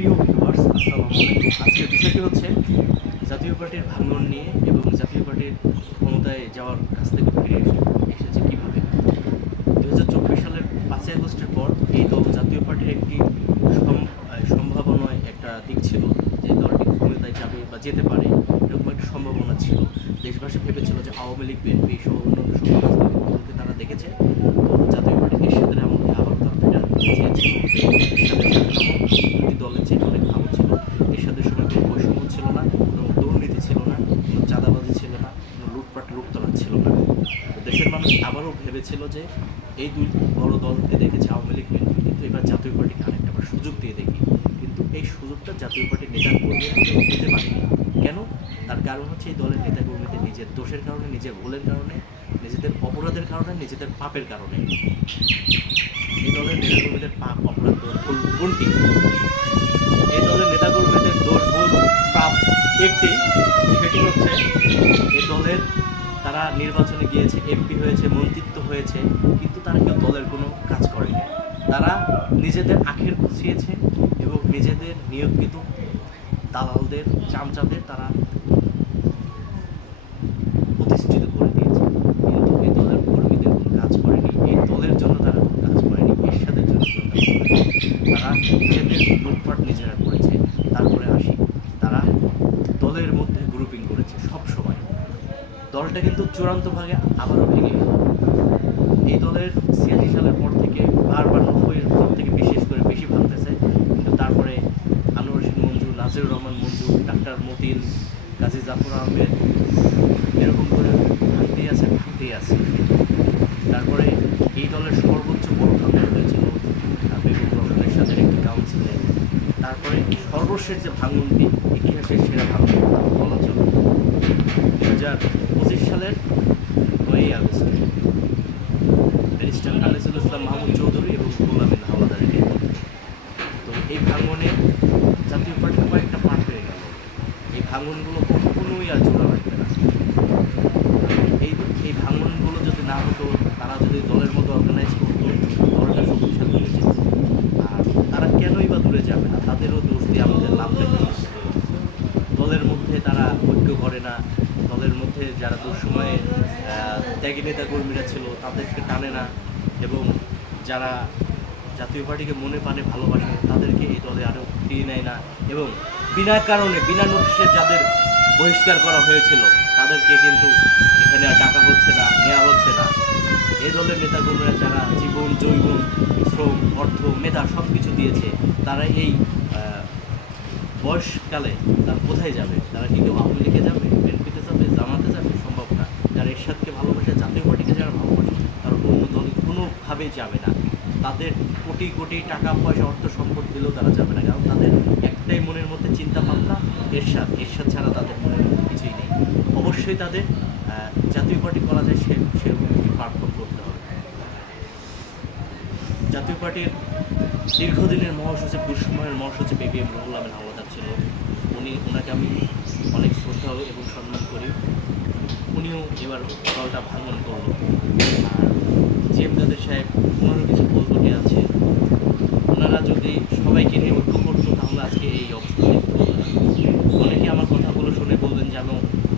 প্রিয় ভিউয়ার্স, আসসালামু আলাইকুম। আজকের বিষয়টি হচ্ছে জাতীয় পার্টির ভাঙন নিয়ে এবং জাতীয় পার্টির ক্ষমতায় যাওয়ার কাছ থেকে ফিরে এসে এসেছে কীভাবে? দু হাজার চব্বিশ সালের পাঁচই আগস্টের পর এই দল জাতীয় পার্টির একটি সম্ভাবনায় একটা দিক ছিল যে দলটি ক্ষমতায় যাবে বা যেতে পারে, এরকম একটা সম্ভাবনা ছিল। দেশবাসী ভেবেছিল যে আওয়ামী লীগ বিএনপি সহ অন্যান্য দলকে তারা দেখেছে। তো জাতীয় পার্টির এরশাদের এমনকি আবার তার ফেরার চেয়েছিল এরশাদের কাঠামো দুটি দলের চেয়ে অনেক ভালো ছিল এরশাদের সময় কোনো বৈষম্য ছিল না কোনো দুর্নীতি ছিল না কোনো চাঁদাবাজি ছিল না কোনো লুটপাট লুটতরাজ ছিল না তো দেশের মানুষ ভেবেছিল যে এই দুই বড় দলকে দেখেছে আওয়ামী লীগ কিন্তু এবার জাতীয় পার্টিকে আরেকটা আবার সুযোগ দিয়ে দেখি। কিন্তু এই সুযোগটা জাতীয় পার্টির নেতা কর্মীরা কেউ নিতে পারেনি। কেন? তার কারণ হচ্ছে এই দলের নেতা কর্মীদের নিজের দোষের কারণে, নিজের ভুলের কারণে, নিজেদের অপরাধের কারণে, নিজেদের পাপের কারণে। এই দলের নেতা কর্মীদের পাপ, অপরাধ ভুল কোনটি এই দলের নেতা কর্মীদের দোষ, ভুল, পাপ একটি। সেটি হচ্ছে এই দলের তারা নির্বাচনে গিয়েছে এমপি হয়েছে, মন্ত্রিত্ব হয়েছে, কিন্তু তারা কেউ দলের কোনো কাজ করেনি। তারা নিজেদের আখের গুছিয়েছে এবং নিজেদের নিয়োগকৃত দালালদের, চামচাদের তারা প্রতিষ্ঠিত করে দিয়েছে কিন্তু এই দলের কর্মীদের কোনো কাজ করেনি এই দলের জন্য তারা কোনো কাজ করেনি এরশাদের জন্য কোনো কাজ করেনি তারা নিজেদের লুটপাট নিজেরা করেছে তারপরে আসি তারা দলের মধ্যে গ্রুপিং করেছে সব সময় দলটা কিন্তু চূড়ান্তভাবে আবারও ভেঙে গেল। এই দলের ছিয়াশি সালের পর থেকে বারবার নব্বইয়ের পর থেকে বিশেষ করে বেশি ভাঙতেছে কিন্তু তারপরে আনোয়ার রশিদ মঞ্জু নাজিরুর রহমান মঞ্জু ডাক্তার মতিন, কাজী জাফর আহমেদ এরকম করে ভাঙতেই আছে ভাঙতেই আছে। তারপরে এই দলের সর্বোচ্চ বড় ভাঙন হয়েছিল বেগম রোশনের সাথে একটি কাউন্সিলে তারপরে সর্বশেষ যে ভাঙনটি, ইতিহাসের সেরা ভাঙন, বলা চলে। দু হাজার পঁচিশ সালের নয়ই আগস্ট ব্যারিস্টার আনিসুল ইসলাম মাহমুদ চৌধুরী এবং হাওলাদারের নেতৃত্বে। তো এই ভাঙনে জাতীয় পার্টির কয়েকটা পার্ট হয়ে গেল। এই ভাঙনগুলো কখনোই আর জোড়া লাগবে না। এই এই ভাঙনগুলো যদি না হতো, তারা যদি দলের মতো অর্গানাইজ করতো, দলটা শক্তিশালী হয়ে যেত। আর তারা কেনই বা দূরে যাবে না? তাদেরও দোষ দিয়ে আমাদের লাভ দেখতে দলের মধ্যে তারা ঐক্য করে না। দলের মধ্যে যারা দুঃসময়ে ত্যাগী নেতা কর্মীরা ছিল তাদেরকে টানে না এবং যারা জাতীয় পার্টিকে মনে প্রাণে ভালোবাসে তাদেরকে এই দলে আরও ফিরিয়ে নেয় না এবং বিনা কারণে, বিনা নোটিশে যাদের বহিষ্কার করা হয়েছিল তাদেরকে কিন্তু এখানে আর ডাকা হচ্ছে না নেওয়া হচ্ছে না। এই দলের নেতাকর্মীরা যারা জীবন জৈব শ্রম, অর্থ, মেধা সব কিছু দিয়েছে, তারা এই বয়সকালে তারা কোথায় যাবে? তারা কিন্তু আওয়ামী লীগে যাবে? যাবে, জামাতে যাবে, সম্ভব না। যারা এরশাদকে ভালোবাসে, জাতীয় পার্টিকে যারা ভালোবাসে, তারা অন্য দলে কোনোভাবেই যাবে না। তাদের কোটি কোটি টাকা, পয়সা, অর্থ সম্পদ দিলেও তারা যাবে না। কারণ তাদের একটাই মনের মধ্যে চিন্তা ভাবনা, এরশাদ। এরশাদ ছাড়া তাদের মনের মধ্যে কিছুই নেই। অবশ্যই তাদের জাতীয় পার্টি করা যায়, সে সেরকম একটি পারফর্ম করতে হবে। জাতীয় পার্টির দীর্ঘদিনের মহাসচিব, দুঃসময়ের মহাসচিব A B M Ruhul Amin Howlader ছিল। উনি ওনাকে আমি শ্রদ্ধা এবং সম্মান করি। উনিও এবার দলটা ভাঙন করল। আর জি এম কাদের সাহেব ওনারও কিছু বলবটি আছে। ওনারা যদি সবাইকে নিয়ে ঐক্য করতো তাহলে আজকে এই অবস্থা দেখতে হতো না অনেকে আমার কথাগুলো শুনে বলবেন যে, আমি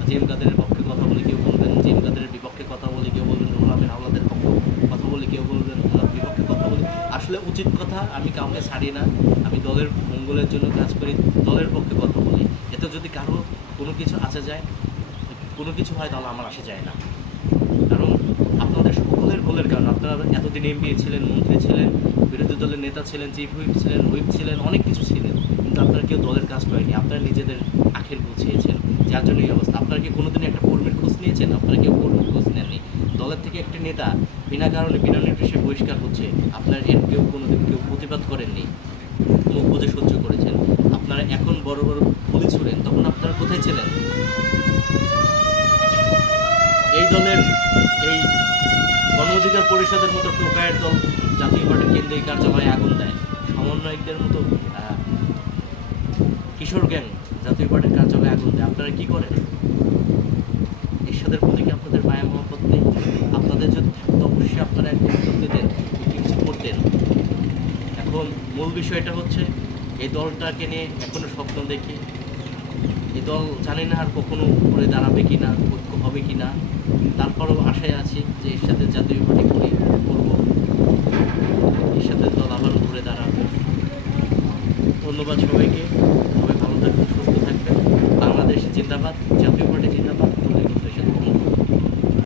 জি এম কাদের পক্ষে কথা বলে, কেউ বলবেন জি এম কাদের বিপক্ষে কথা বলে, কেউ বলবেন রুহুল আমিন হাওলাদের পক্ষে কথা বলে, কেউ বলবেন বিপক্ষে কথা বলে। আসলে উচিত কথা, আমি কাউকে ছাড়ি না। আমি দলের মঙ্গলের জন্য কাজ করি, দলের পক্ষে কথা বলি। এতে যদি কারও কোনো কিছু আসে যায়, কোনো কিছু হয় তাহলে আমার আসে যায় না। কারণ আপনাদের সকলের ভুলের কারণ। আপনারা এতদিন এমপি ছিলেন, মন্ত্রী ছিলেন, বিরোধী দলের নেতা ছিলেন চিফ হুইপ ছিলেন হুইপ ছিলেন, অনেক কিছু ছিলেন। কিন্তু আপনারা কেউ দলের কাজ করেনি আপনারা নিজেদের আখের গুছিয়েছেন। যার জন্য এই অবস্থা। আপনারা কি কোনোদিন একটা কর্মীর খোঁজ নিয়েছেন? আপনারা কেউ কর্মীর খোঁজ নেননি। দলের থেকে একটা নেতা বিনা কারণে, বিনা নির্দেশে বহিষ্কার হচ্ছে। আপনার এর কেউ কোনোদিন কেউ প্রতিবাদ করেননি। মুখ বুঝে সহ্য করেছেন। আপনারা এখন বড় বড় গুলি ছুড়েন। তখন কোথায় ছিলেন? এই দলের এই গণ অধিকার পরিষদের মতো টোকায়ের দল জাতীয় পার্টির কেন্দ্রীয় কার্যালয়ে আগুন দেয়। সমন্বয়কদের মতো কিশোর গ্যাং জাতীয় পার্টির কার্যালয়ে আগুন দেয়। আপনারা কি করেন? এরশাদের প্রতি কি আপনাদের মায়া মহব্বত নেই? আপনাদের যদি থাকতো, অবশ্যই আপনারা একটা উদ্যোগ দিতেন কিছু করতেন। এখন মূল বিষয়টা হচ্ছে, এই দলটাকে নিয়ে এখনও স্বপ্ন দেখি। দল জানি না আর কখনো ঘুরে দাঁড়াবে কি না ঐক্য হবে কি না তারপরও আশায় আছি যে এর সাথে জাতীয় পার্টি করি, করব। এর সাথে দল আবার উপরে দাঁড়াবে। ধন্যবাদ সবাইকে। সবাই ভালো থাকবেন, সুস্থ থাকবেন। বাংলাদেশ জিন্দাবাদ, জাতীয় পার্টি জিন্দাবাদ। দলের উদ্দেশ্যে